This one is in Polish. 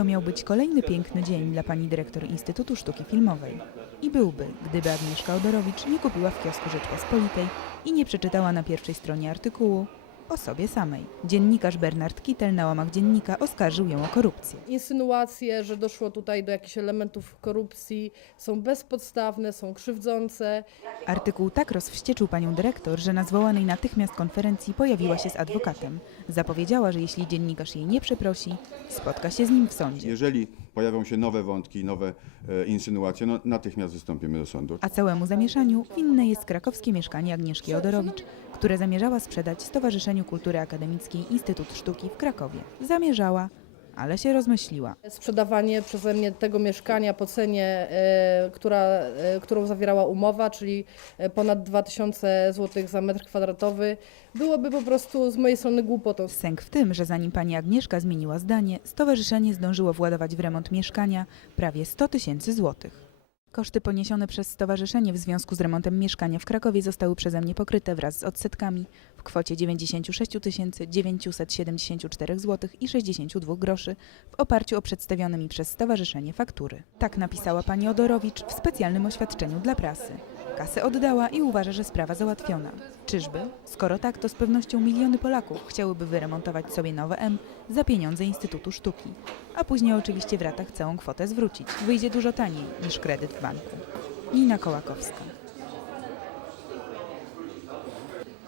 To miał być kolejny piękny dzień dla pani dyrektor Instytutu Sztuki Filmowej. I byłby, gdyby Agnieszka Odorowicz nie kupiła w kiosku Rzeczpospolitej i nie przeczytała na pierwszej stronie artykułu o sobie samej. Dziennikarz Bernard Kittel na łamach dziennika oskarżył ją o korupcję. Insynuacje, że doszło tutaj do jakichś elementów korupcji są bezpodstawne, są krzywdzące. Artykuł tak rozwścieczył panią dyrektor, że na zwołanej natychmiast konferencji pojawiła się z adwokatem. Zapowiedziała, że jeśli dziennikarz jej nie przeprosi, spotka się z nim w sądzie. Jeżeli pojawią się nowe wątki, nowe e, insynuacje, no, natychmiast wystąpimy do sądu. A całemu zamieszaniu winne jest krakowskie mieszkanie Agnieszki Odorowicz, które zamierzała sprzedać Stowarzyszeniu Kultury Akademickiej Instytut Sztuki w Krakowie. Zamierzała, ale się rozmyśliła. Sprzedawanie przeze mnie tego mieszkania po cenie, e, która, e, którą zawierała umowa, czyli e, ponad 2000 zł za metr kwadratowy, byłoby po prostu z mojej strony głupotą. Sęk w tym, że zanim pani Agnieszka zmieniła zdanie, stowarzyszenie zdążyło władować w remont mieszkania prawie 100 tysięcy złotych. Koszty poniesione przez stowarzyszenie w związku z remontem mieszkania w Krakowie zostały przeze mnie pokryte wraz z odsetkami w kwocie 96 974 zł i 62 groszy w oparciu o przedstawione mi przez stowarzyszenie faktury. Tak napisała pani Odorowicz w specjalnym oświadczeniu dla prasy. Kasę oddała i uważa, że sprawa załatwiona. Czyżby? Skoro tak, to z pewnością miliony Polaków chciałyby wyremontować sobie nowe M za pieniądze Instytutu Sztuki, a później oczywiście w ratach całą kwotę zwrócić. Wyjdzie dużo taniej niż kredyt w banku. Nina Kołakowska.